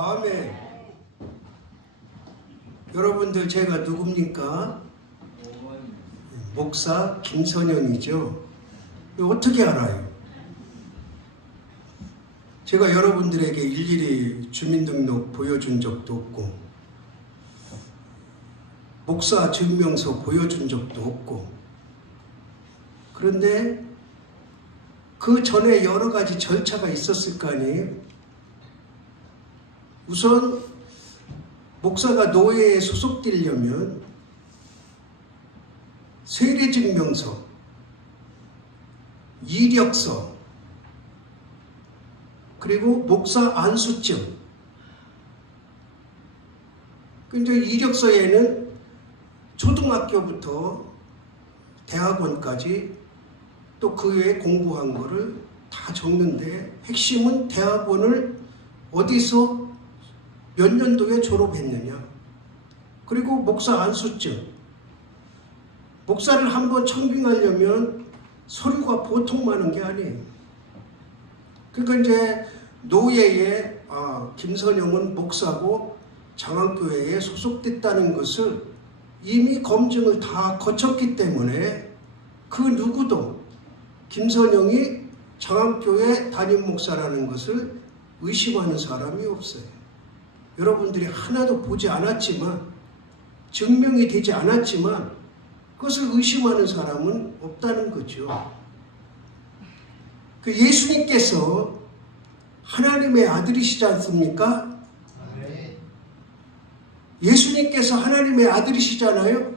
아멘. 여러분들 제가 누굽니까? 목사 김선영이죠. 어떻게 알아요? 제가 여러분들에게 일일이 주민등록 보여준 적도 없고 목사 증명서 보여준 적도 없고, 그런데 그 전에 여러 가지 절차가 있었을 거 아니에요? 우선 목사가 노예에 소속되려면 세례증명서, 이력서, 그리고 목사 안수증. 근데 이력서에는 초등학교부터 대학원까지 또 그 외에 공부한 거를 다 적는데, 핵심은 대학원을 어디서 몇 년도에 졸업했느냐, 그리고 목사 안수증. 목사를 한번 청빙하려면 서류가 보통 많은 게 아니에요. 그러니까 이제 노예에 김선영은 목사고 장안교회에 소속됐다는 것을 이미 검증을 다 거쳤기 때문에 그 누구도 김선영이 장안교회 담임 목사라는 것을 의심하는 사람이 없어요. 여러분들이 하나도 보지 않았지만, 증명이 되지 않았지만 그것을 의심하는 사람은 없다는 거죠. 그 예수님께서 하나님의 아들이시지 않습니까? 예수님께서 하나님의 아들이시잖아요.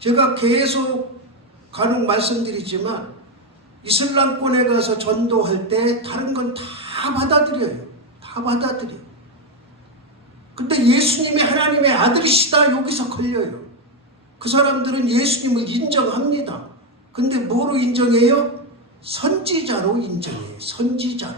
제가 계속 간혹 말씀드리지만 이슬람권에 가서 전도할 때 다른 건 다 받아들여요. 다 받아들여요. 근데 예수님이 하나님의 아들이시다 여기서 걸려요. 그 사람들은 예수님을 인정합니다. 근데 뭐로 인정해요? 선지자로 인정해요. 선지자로.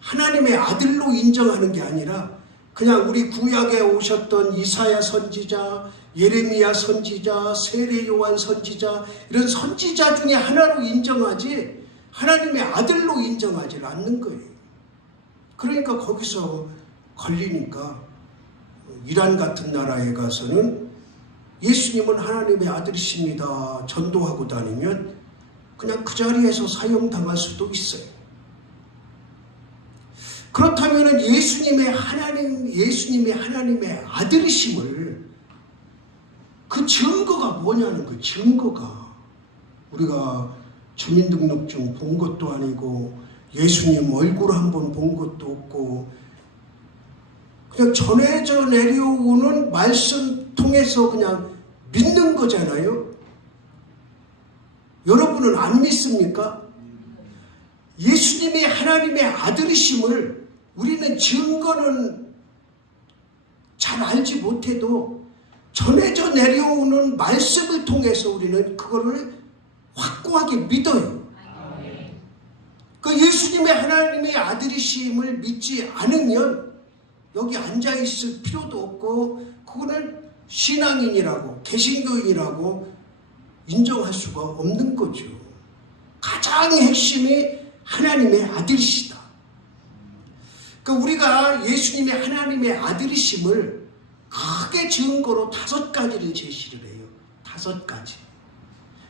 하나님의 아들로 인정하는 게 아니라 그냥 우리 구약에 오셨던 이사야 선지자, 예레미야 선지자, 세례 요한 선지자, 이런 선지자 중에 하나로 인정하지 하나님의 아들로 인정하지 않는 거예요. 그러니까 거기서 걸리니까 이란 같은 나라에 가서는 예수님은 하나님의 아들이십니다 전도하고 다니면 그냥 그 자리에서 사형당할 수도 있어요. 그렇다면 예수님의 하나님의 아들이심을, 그 증거가 뭐냐는 거예요. 증거가 우리가 주민등록증 본 것도 아니고 예수님 얼굴 한번 본 것도 없고 그냥 전해져 내려오는 말씀 통해서 그냥 믿는 거잖아요. 여러분은 안 믿습니까? 예수님이 하나님의 아들이심을 우리는 증거는 잘 알지 못해도 전해져 내려오는 말씀을 통해서 우리는 그거를 확고하게 믿어요. 그 예수님의 하나님의 아들이심을 믿지 않으면 여기 앉아있을 필요도 없고 그거는 신앙인이라고 개신교인이라고 인정할 수가 없는 거죠. 가장 핵심이 하나님의 아들이시다. 그러니까 우리가 예수님의 하나님의 아들이심을 크게 증거로 5가지를 제시를 해요. 5가지.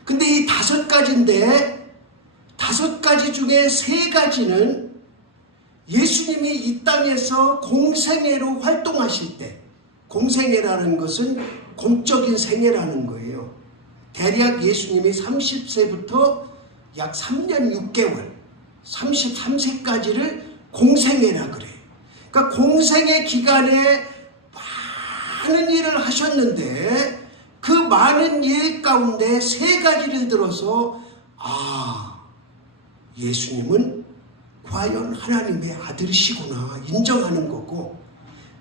근데 이 5가지인데 5가지 중에 3가지는 예수님이 이 땅에서 공생애로 활동하실 때, 공생애라는 것은 공적인 생애라는 거예요. 대략 예수님이 30세부터 약 3년 6개월, 33세까지를 공생애라 그래요. 그러니까 공생애 기간에 많은 일을 하셨는데 그 많은 일 가운데 3가지를 들어서 예수님은 과연 하나님의 아들이시구나 인정하는 거고,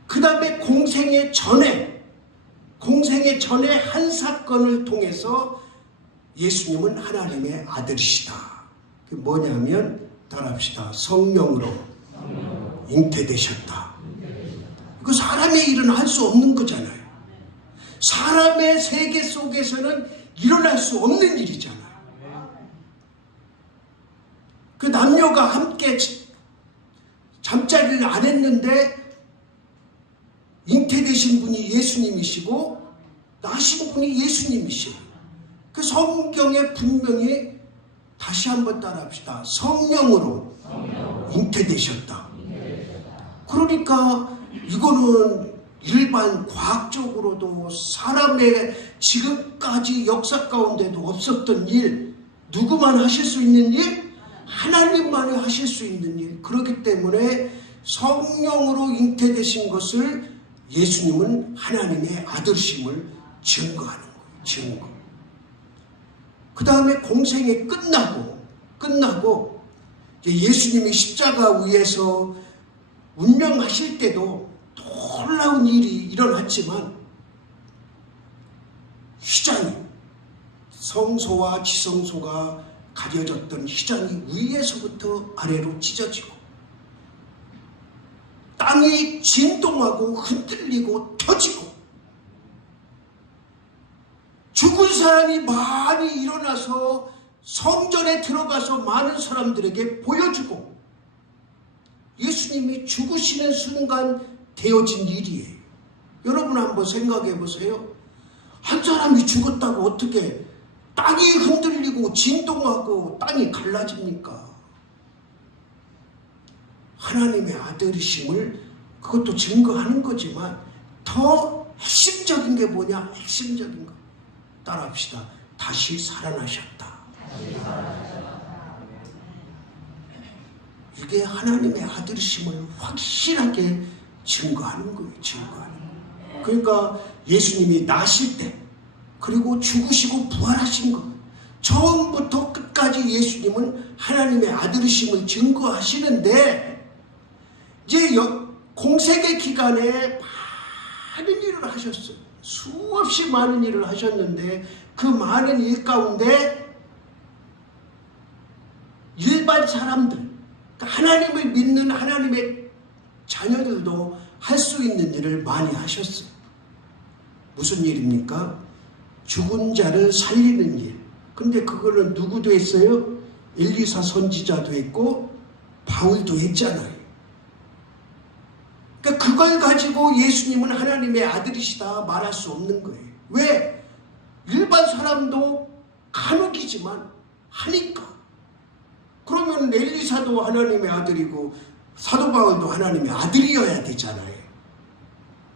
그 다음에 공생애 전에 한 사건을 통해서 예수님은 하나님의 아들이시다. 그게 뭐냐면 따라합시다. 성령으로 잉태되셨다. 이거 사람의 일은 할 수 없는 거잖아요. 사람의 세계 속에서는 일어날 수 없는 일이잖아요. 그 남녀가 함께 잠자리를 일을 안 했는데 잉태되신 분이 예수님이시고 나신 분이 예수님이시고, 그 성경에 분명히 다시 한번 따라합시다. 성령으로 잉태되셨다. 그러니까 이거는 일반 과학적으로도 사람의 지금까지 역사 가운데도 없었던 일, 누구만 하실 수 있는 일? 하나님만이 하실 수 있는 일. 그렇기 때문에 성령으로 잉태되신 것을 예수님은 하나님의 아들심을 증거하는 거예요. 증거. 그 다음에 공생이 끝나고 예수님이 십자가 위에서 운명하실 때도 놀라운 일이 일어났지만, 휘장이, 성소와 지성소가 가려졌던 휘장이 위에서부터 아래로 찢어지고 땅이 진동하고 흔들리고 터지고 죽은 사람이 많이 일어나서 성전에 들어가서 많은 사람들에게 보여주고, 예수님이 죽으시는 순간 되어진 일이에요. 여러분 한번 생각해 보세요. 한 사람이 죽었다고 어떻게 땅이 흔들리고 진동하고 땅이 갈라집니까? 하나님의 아들이심을 그것도 증거하는 거지만, 더 핵심적인 게 뭐냐? 핵심적인 거 따라합시다. 다시 살아나셨다. 이게 하나님의 아들이심을 확실하게 증거하는 거예요. 증거하는 거예요. 그러니까 예수님이 나실 때, 그리고 죽으시고 부활하신 것, 처음부터 끝까지 예수님은 하나님의 아들이심을 증거하시는데, 이제 공생의 기간에 많은 일을 하셨어요. 수없이 많은 일을 하셨는데, 그 많은 일 가운데 일반 사람들, 그러니까 하나님을 믿는 하나님의 자녀들도 할 수 있는 일을 많이 하셨어요. 무슨 일입니까? 죽은 자를 살리는 일. 근데 그거는 누구도 했어요? 엘리사 선지자도 했고 바울도 했잖아요. 그러니까 그걸 가지고 예수님은 하나님의 아들이시다 말할 수 없는 거예요. 왜? 일반 사람도 간혹이지만 하니까. 그러면 엘리사도 하나님의 아들이고 사도 바울도 하나님의 아들이어야 되잖아요.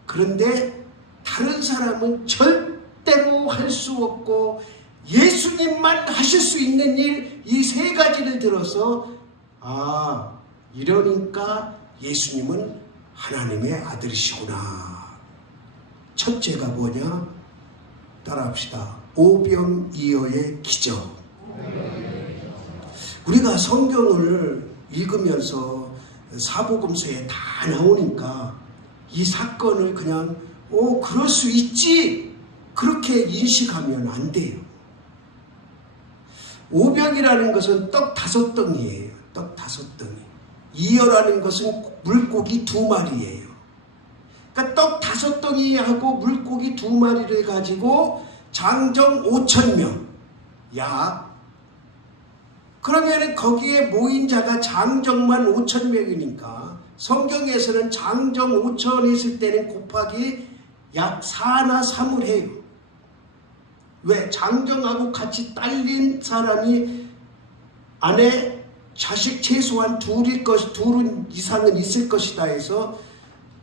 그런데 다른 사람은 절대로 할 수 없고 예수님만 하실 수 있는 일, 이 세 가지를 들어서 이러니까 예수님은 하나님의 아들이시구나. 첫째가 뭐냐? 따라합시다. 오병이어의 기적. 우리가 성경을 읽으면서 사복음서에 다 나오니까 이 사건을 그냥 그럴 수 있지, 그렇게 인식하면 안 돼요. 오병이라는 것은 떡 5덩이에요. 떡 5덩이. 이어라는 것은 물고기 2마리예요. 그러니까 떡 5덩이하고 물고기 2마리를 가지고 장정 5,000명. 약. 그러면 거기에 모인 자가 장정만 5,000명이니까 성경에서는 장정 5,000 있을 때는 곱하기 약 4나 3을 해요. 왜? 장정하고 같이 딸린 사람이 아내, 자식 최소한 둘 이상은 있을 것이다 해서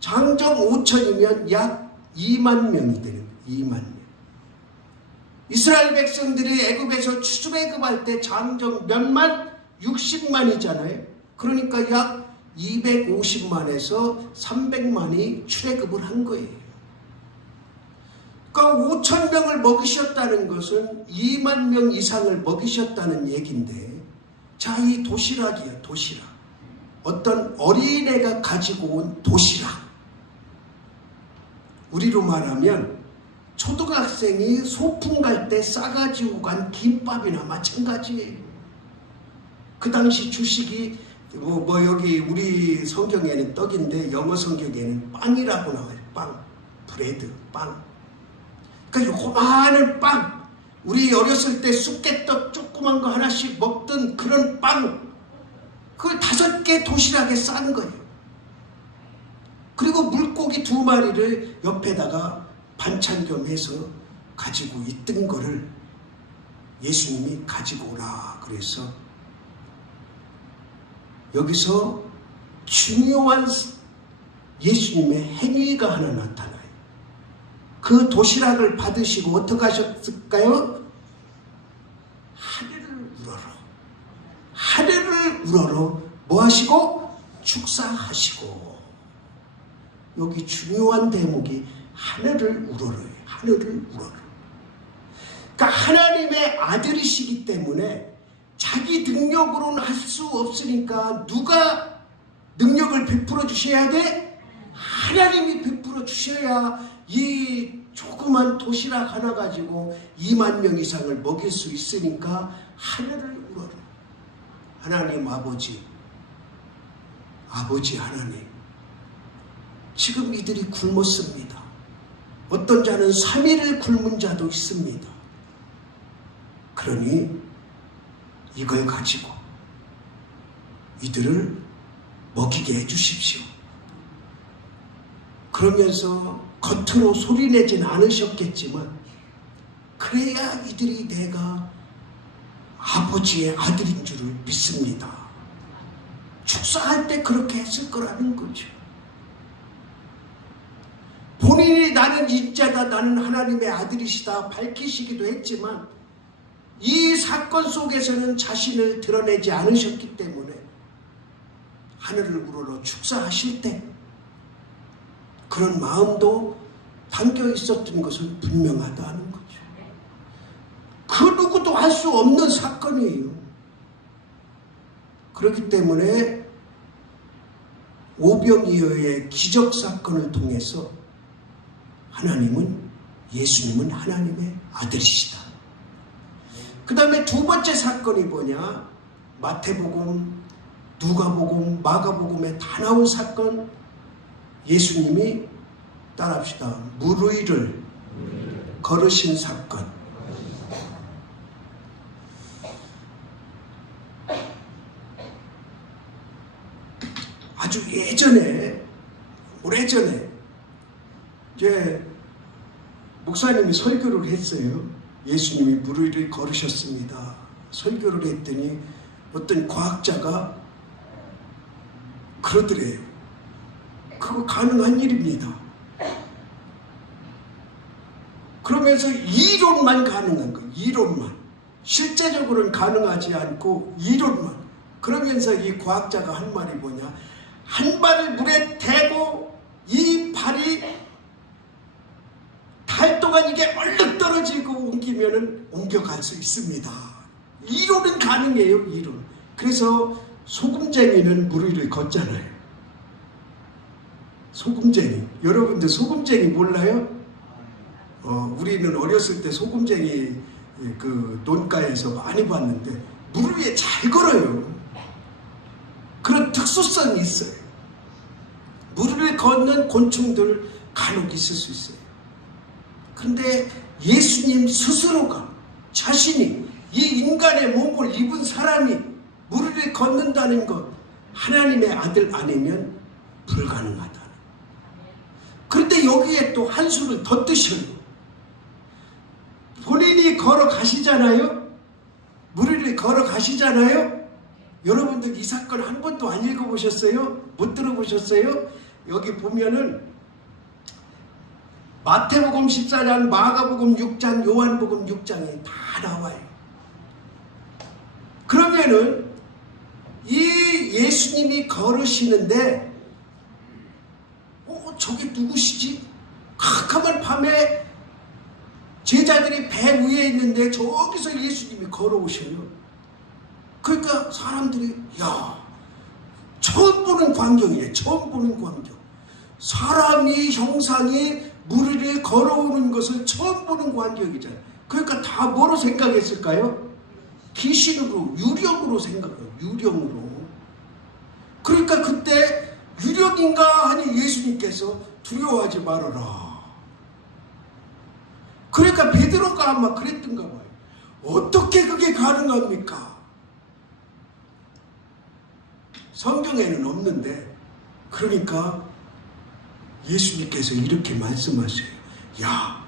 장정 5,000이면 약 2만 명이 되는 거예요. 2만 명. 이스라엘 백성들이 애굽에서 출애굽할 때 장정 몇만? 60만이잖아요. 그러니까 약 250만에서 300만이 출애굽을 한 거예요. 그러니까 5,000명을 먹이셨다는 것은 2만 명 이상을 먹이셨다는 얘기인데, 자, 이 도시락이에요. 도시락. 어떤 어린애가 가지고 온 도시락. 우리로 말하면 초등학생이 소풍 갈 때 싸가지고 간 김밥이나 마찬가지예요. 그 당시 주식이 여기 우리 성경에는 떡인데 영어 성경에는 빵이라고 나와요. 빵, 브레드, 빵. 그러니까 요만한 빵, 우리 어렸을 때 쑥개떡 조그만 거 하나씩 먹던 그런 빵, 그걸 5개 도시락에 싼 거예요. 그리고 물고기 2마리를 옆에다가 반찬 겸 해서 가지고 있던 거를 예수님이 가지고 오라 그래서 여기서 중요한 예수님의 행위가 하나 나타나요. 그 도시락을 받으시고 어떻게 하셨을까요? 하늘을 우러러, 하늘을 우러러 뭐 하시고? 축사하시고. 여기 중요한 대목이 하늘을 우러러요. 하늘을 우러러. 그러니까 하나님의 아들이시기 때문에 자기 능력으로는 할 수 없으니까 누가 능력을 베풀어 주셔야 돼? 하나님이 베풀어 주셔야 이 조그만 도시락 하나 가지고 2만 명 이상을 먹일 수 있으니까 하늘을 우러러. 하나님 아버지 하나님, 지금 이들이 굶었습니다. 어떤 자는 3일을 굶은 자도 있습니다. 그러니 이걸 가지고 이들을 먹이게 해주십시오. 그러면서 겉으로 소리내진 않으셨겠지만 그래야 이들이 내가 아버지의 아들인 줄을 믿습니다. 축사할 때 그렇게 했을 거라는 거죠. 본인이 나는 인자다, 나는 하나님의 아들이시다 밝히시기도 했지만 이 사건 속에서는 자신을 드러내지 않으셨기 때문에 하늘을 우러러 축사하실 때 그런 마음도 담겨 있었던 것은 분명하다는 거죠. 그 누구도 할 수 없는 사건이에요. 그렇기 때문에 오병이어의 기적 사건을 통해서 예수님은 하나님의 아들이시다. 그 다음에 두 번째 사건이 뭐냐? 마태복음, 누가복음, 마가복음에 다 나온 사건. 예수님이 따라합시다. 물 위를 걸으신 사건. 아주 예전에, 오래전에 이제 목사님이 설교를 했어요. 예수님이 물 위를 걸으셨습니다. 설교를 했더니 어떤 과학자가 그러더래요. 그거 가능한 일입니다. 그러면서 이론만 가능한 거예요. 이론만. 실제적으로는 가능하지 않고 이론만. 그러면서 이 과학자가 한 말이 뭐냐? 한 발을 물에 대고 이 발이 달 동안 이게 얼른 떨어지고 옮기면은 옮겨갈 수 있습니다. 이론은 가능해요. 이론. 그래서 소금쟁이는 물 위를 걷잖아요. 소금쟁이. 여러분들 소금쟁이 몰라요? 우리는 어렸을 때 소금쟁이 그 논가에서 많이 봤는데 물 위에 잘 걸어요. 그런 특수성이 있어요. 물 위를 걷는 곤충들 간혹 있을 수 있어요. 그런데 예수님 스스로가 자신이 이 인간의 몸을 입은 사람이 물 위를 걷는다는 것, 하나님의 아들 아니면 불가능하다. 그런데 여기에 또 한 수를 더 뜨셔요. 본인이 걸어가시잖아요. 물 위를 걸어가시잖아요. 여러분들 이 사건 한 번도 안 읽어보셨어요? 못 들어보셨어요? 여기 보면은 마태복음 14장, 마가복음 6장, 요한복음 6장에 다 나와요. 그러면은 이 예수님이 걸으시는데 저게 누구시지? 캄캄한 밤에 제자들이 배 위에 있는데 저기서 예수님이 걸어오셔요. 그러니까 사람들이 처음 보는 광경이에요. 처음 보는 광경. 사람이 형상이 물 위를 걸어오는 것을 처음 보는 광경이잖아요. 그러니까 다 뭐로 생각했을까요? 귀신으로, 유령으로 생각해요. 유령으로. 그러니까 그때 유령인가 하니 예수님께서 두려워하지 말아라. 그러니까 베드로가 아마 그랬던가 봐요. 어떻게 그게 가능합니까? 성경에는 없는데, 그러니까 예수님께서 이렇게 말씀하세요. 야,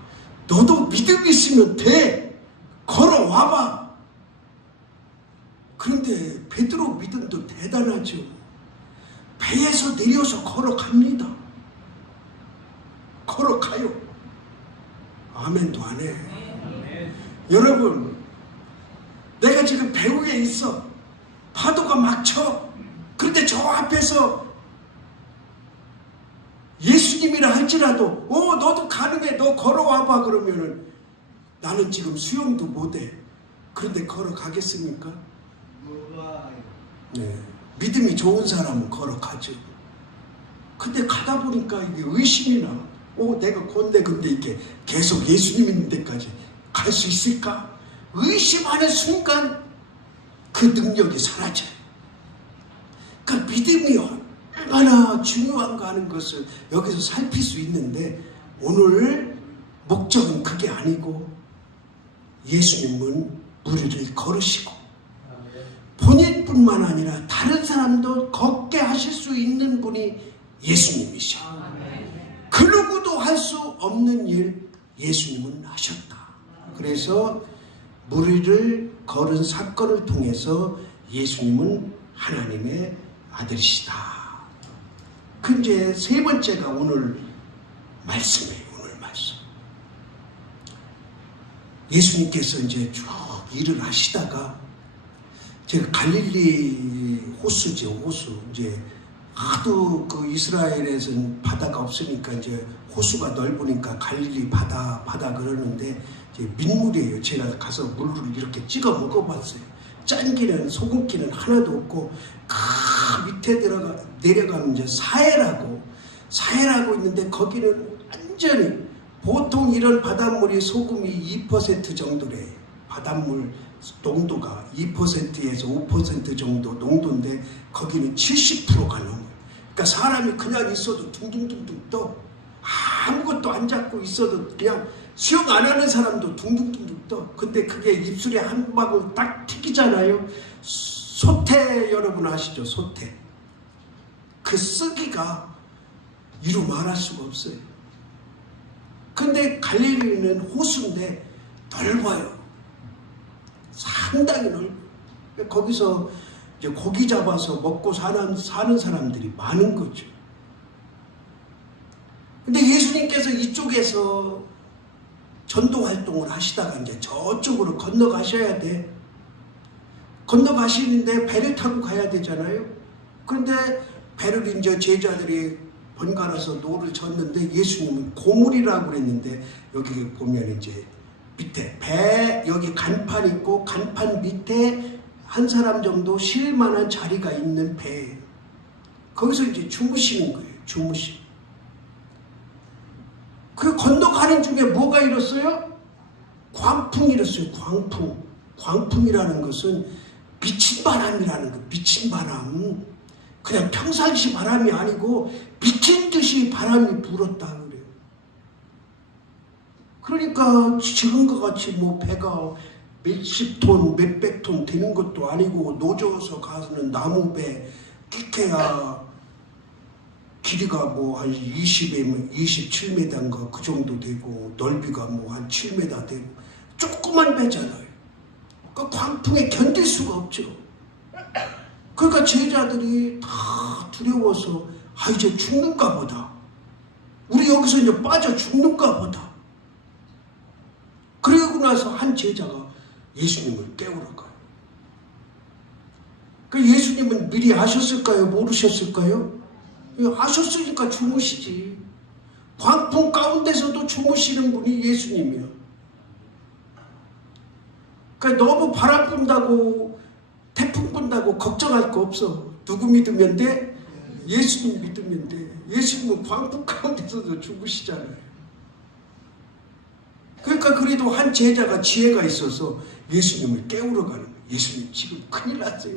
너도 믿음이 있으면 돼. 걸어와봐. 그런데 베드로 믿음도 대단하죠. 배에서 내려서 걸어갑니다. 걸어가요. 아멘도 안 해. 여러분, 내가 지금 배 위에 있어. 파도가 막 쳐. 그런데 저 앞에서 예수님이라 할지라도 너도 가능해. 너 걸어와봐. 그러면은 나는 지금 수영도 못해. 그런데 걸어가겠습니까? 네. 믿음이 좋은 사람은 걸어가죠. 근데 가다 보니까 이게 의심이 나. 내가 근데 이게 계속 예수님 있는 데까지 갈 수 있을까? 의심하는 순간 그 능력이 사라져요. 그러니까 믿음이 얼마나 중요한가 하는 것을 여기서 살필 수 있는데, 오늘 목적은 그게 아니고 예수님은 우리를 걸으시고 본인뿐만 아니라 다른 사람도 걷게 하실 수 있는 분이 예수님이셔. 그 누구도 할 수 없는 일 예수님은 하셨다. 그래서 무리를 걸은 사건을 통해서 예수님은 하나님의 아들이시다. 그 이제 세 번째가 오늘 말씀이에요. 오늘 말씀. 예수님께서 이제 쭉 일을 하시다가, 제가 갈릴리 호수죠, 호수. 이제 하도 그 이스라엘에서는 바다가 없으니까 이제 호수가 넓으니까 갈릴리 바다 그러는데 이제 민물이에요. 제가 가서 물을 이렇게 찍어 먹어봤어요. 짠기는 소금기는 하나도 없고, 밑에 내려가면 이제 사해라고 있는데, 거기는 완전히 보통 이런 바닷물이 소금이 2% 정도래. 바닷물 농도가 2%에서 5% 정도 농도인데 거기는 70%가 넘어요. 그러니까 사람이 그냥 있어도 둥둥둥둥 떠. 아무것도 안 잡고 있어도 그냥 수영 안 하는 사람도 둥둥둥둥 떠. 근데 그게 입술에 한 방울 딱 튀기잖아요. 소태 여러분 아시죠? 소태. 그 쓰기가 이루 말할 수가 없어요. 근데 갈릴리는 호수인데 넓어요. 상당히 넓어요. 거기서 이제 고기 잡아서 먹고 사는 사람들이 많은 거죠. 근데 예수님께서 이쪽에서 전도 활동을 하시다가 이제 저쪽으로 건너가셔야 돼. 건너가시는데 배를 타고 가야 되잖아요. 그런데 배를 이제 제자들이 번갈아서 노를 젓는데, 예수님은 고물이라고 그랬는데, 여기 보면 이제 밑에 배, 여기 간판 있고 간판 밑에 한 사람 정도 쉴 만한 자리가 있는 배. 거기서 이제 주무시는 거예요. 주무시. 그 건너가는 중에 뭐가 일었어요? 광풍이 일었어요. 광풍이라는 것은 미친 바람이라는 거. 미친 바람. 그냥 평상시 바람이 아니고 미친 듯이 바람이 불었다 그래요. 그러니까 지금과 같이 뭐 배가 몇십 톤, 몇백 톤 되는 것도 아니고, 노져서 가는 나무배, 끼케야 길이가 뭐 한 27m인가 그 정도 되고, 넓이가 뭐 한 7m 되고, 조그만 배잖아요. 그 광풍에 견딜 수가 없죠. 그러니까 제자들이 다 두려워서, 이제 죽는가 보다. 우리 여기서 이제 빠져 죽는가 보다. 그러고 나서 한 제자가 예수님을 깨우러 가요. 그 예수님은 미리 아셨을까요? 모르셨을까요? 아셨으니까 주무시지. 광풍 가운데서도 주무시는 분이 예수님이야. 그러니까 너무 바람 분다고, 태풍 분다고 걱정할 거 없어. 누구 믿으면 돼? 예수님 믿으면 돼. 예수님은 광풍 가운데서도 주무시잖아요. 그러니까 그래도 한 제자가 지혜가 있어서 예수님을 깨우러 가는 거예요. 예수님 지금 큰일 났어요.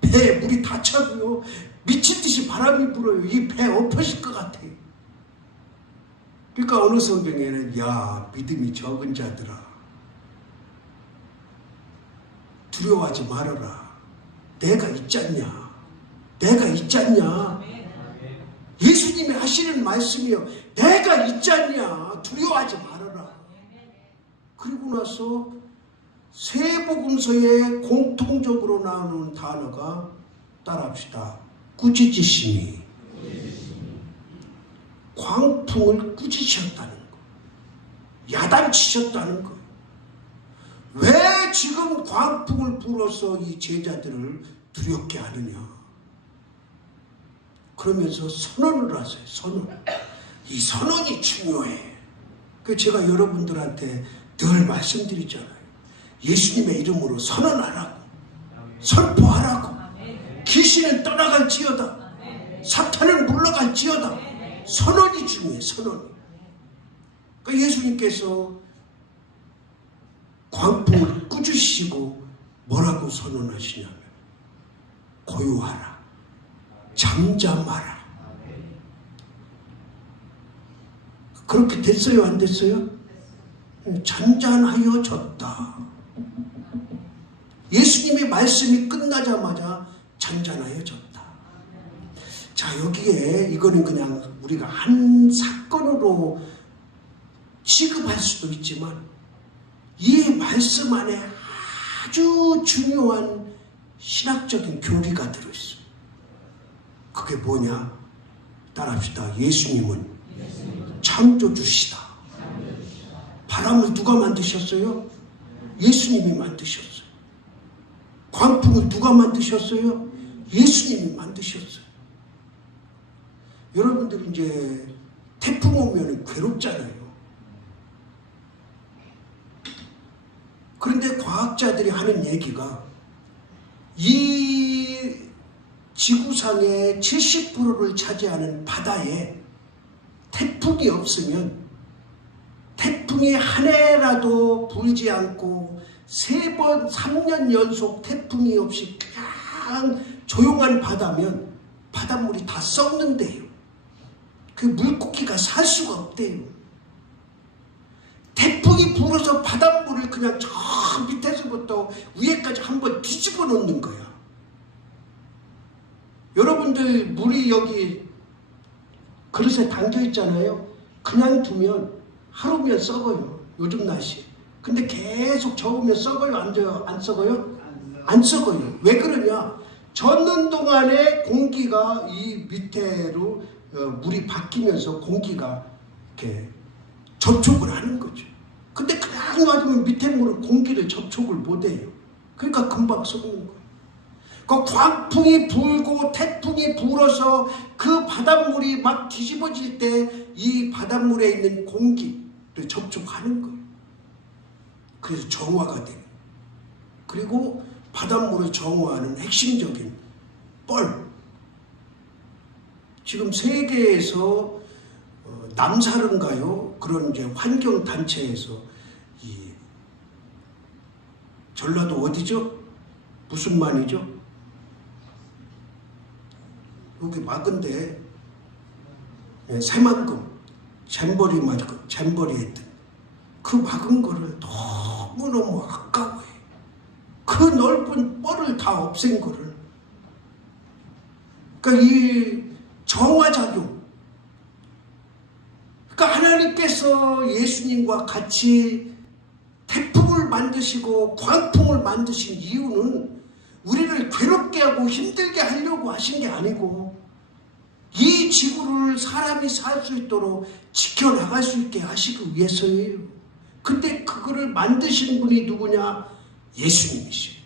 배에 물이 다 차고요. 미친 듯이 바람이 불어요. 이 배 엎어질 것 같아요. 그러니까 어느 성경에는, 야, 믿음이 적은 자들아, 두려워하지 말아라. 내가 있잖냐. 예수님이 하시는 말씀이요. 내가 있잖냐. 두려워하지 말아라. 그리고 나서 세복음서에 공통적으로 나오는 단어가 따라합시다. 꾸짖으심이. 광풍을 꾸짖으셨다는 거. 야단치셨다는 거. 왜 지금 광풍을 불어서 이 제자들을 두렵게 하느냐. 그러면서 선언을 하세요. 선언. 이 선언이 중요해. 그 제가 여러분들한테 늘 말씀드리잖아요. 예수님의 이름으로 선언하라고. 선포하라고. 귀신은 떠나갈지어다. 사탄은 물러갈지어다. 선언이 중요해. 선언이. 그러니까 예수님께서 광풍을 꾸짖으시고 뭐라고 선언하시냐면 고요하라. 잠잠하라. 그렇게 됐어요? 안 됐어요? 잔잔하여졌다. 예수님의 말씀이 끝나자마자 잔잔하여졌다. 자, 여기에 이거는 그냥 우리가 한 사건으로 취급할 수도 있지만 이 말씀 안에 아주 중요한 신학적인 교리가 들어있어요. 그게 뭐냐? 따라합시다. 예수님은 창조주시다. 바람을 누가 만드셨어요? 예수님이 만드셨어요. 광풍을 누가 만드셨어요? 예수님이 만드셨어요. 여러분들이 이제 태풍 오면 괴롭잖아요. 그런데 과학자들이 하는 얘기가 이 지구상의 70%를 차지하는 바다에 태풍이 없으면 태풍이 한 해라도 불지 않고 3번, 3년 연속 태풍이 없이 그냥 조용한 바다면 바닷물이 다 썩는데요. 그 물고기가 살 수가 없대요. 태풍이 불어서 바닷물을 그냥 저 밑에서부터 위에까지 한번 뒤집어 놓는 거야. 여러분들 물이 여기 그릇에 담겨 있잖아요. 그냥 두면 하루면 썩어요. 요즘 날씨. 근데 계속 저으면 썩어요? 안 썩어요? 안 썩어요. 왜 그러냐? 젓는 동안에 공기가 이 밑에로 물이 바뀌면서 공기가 이렇게 접촉을 하는 거죠. 근데 그냥 놔두면 밑에 물은 공기를 접촉을 못해요. 그러니까 금방 썩는 거예요. 그 광풍이 불고 태풍이 불어서 그 바닷물이 막 뒤집어질 때 이 바닷물에 있는 공기를 접촉하는 거예요. 그래서 정화가 돼요. 그리고 바닷물을 정화하는 핵심적인 뻘. 지금 세계에서 남사른가요? 그런 이제 환경단체에서 이 전라도 어디죠? 무슨 만이죠? 여기 막은데 새만금 잼버리 말고 잼버리 했던 그 막은 거를 너무너무 아까워해. 그 넓은 뻘을 다 없앤 거를. 그러니까 이 정화작용. 그러니까 하나님께서 예수님과 같이 태풍을 만드시고 광풍을 만드신 이유는 우리를 괴롭게 하고 힘들게 하려고 하신 게 아니고 이 지구를 사람이 살 수 있도록 지켜나갈 수 있게 하시기 위해서예요. 근데 그거를 만드신 분이 누구냐? 예수님이시죠.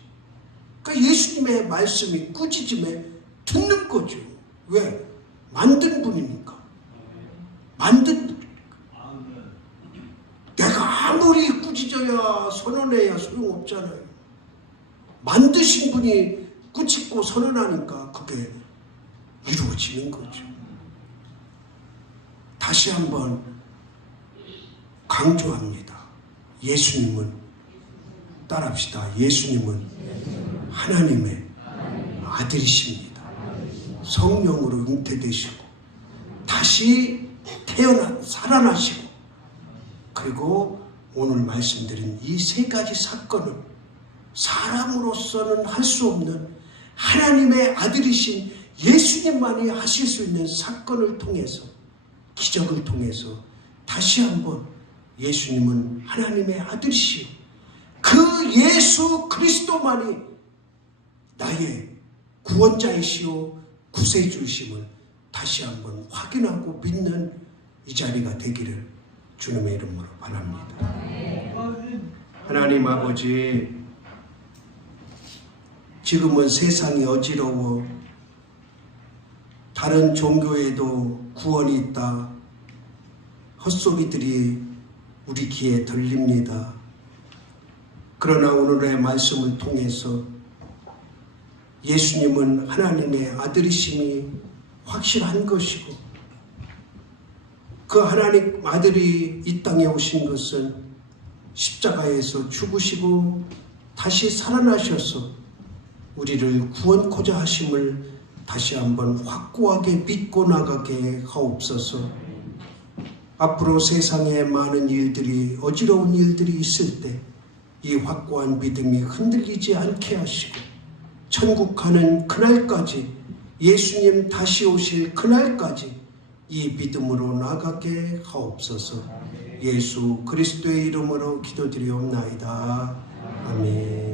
그러니까 예수님의 말씀이 꾸짖음에 듣는 거죠. 왜? 만든 분이니까. 만든 분. 내가 아무리 꾸짖어야 선언해야 소용없잖아요. 만드신 분이 꾸짖고 선언하니까 그게 이루어지는 거죠. 다시 한번 강조합니다. 예수님은 따라합시다. 예수님은 하나님의 아들이십니다. 성령으로 잉태되시고 다시 살아나시고 그리고 오늘 말씀드린 이 세 가지 사건은 사람으로서는 할 수 없는 하나님의 아들이신 예수님만이 하실 수 있는 사건을 통해서 기적을 통해서 다시 한번 예수님은 하나님의 아들이시오, 그 예수 그리스도만이 나의 구원자이시오 구세주이심을 다시 한번 확인하고 믿는 이 자리가 되기를 주님의 이름으로 바랍니다. 하나님 아버지, 지금은 세상이 어지러워 다른 종교에도 구원이 있다 헛소리들이 우리 귀에 들립니다. 그러나 오늘의 말씀을 통해서 예수님은 하나님의 아들이심이 확실한 것이고, 그 하나님 아들이 이 땅에 오신 것은 십자가에서 죽으시고 다시 살아나셔서 우리를 구원코자 하심을 다시 한번 확고하게 믿고 나가게 하옵소서. 앞으로 세상에 많은 일들이, 어지러운 일들이 있을 때 이 확고한 믿음이 흔들리지 않게 하시고, 천국 가는 그날까지, 예수님 다시 오실 그날까지 이 믿음으로 나가게 하옵소서. 예수 그리스도의 이름으로 기도드리옵나이다. 아멘.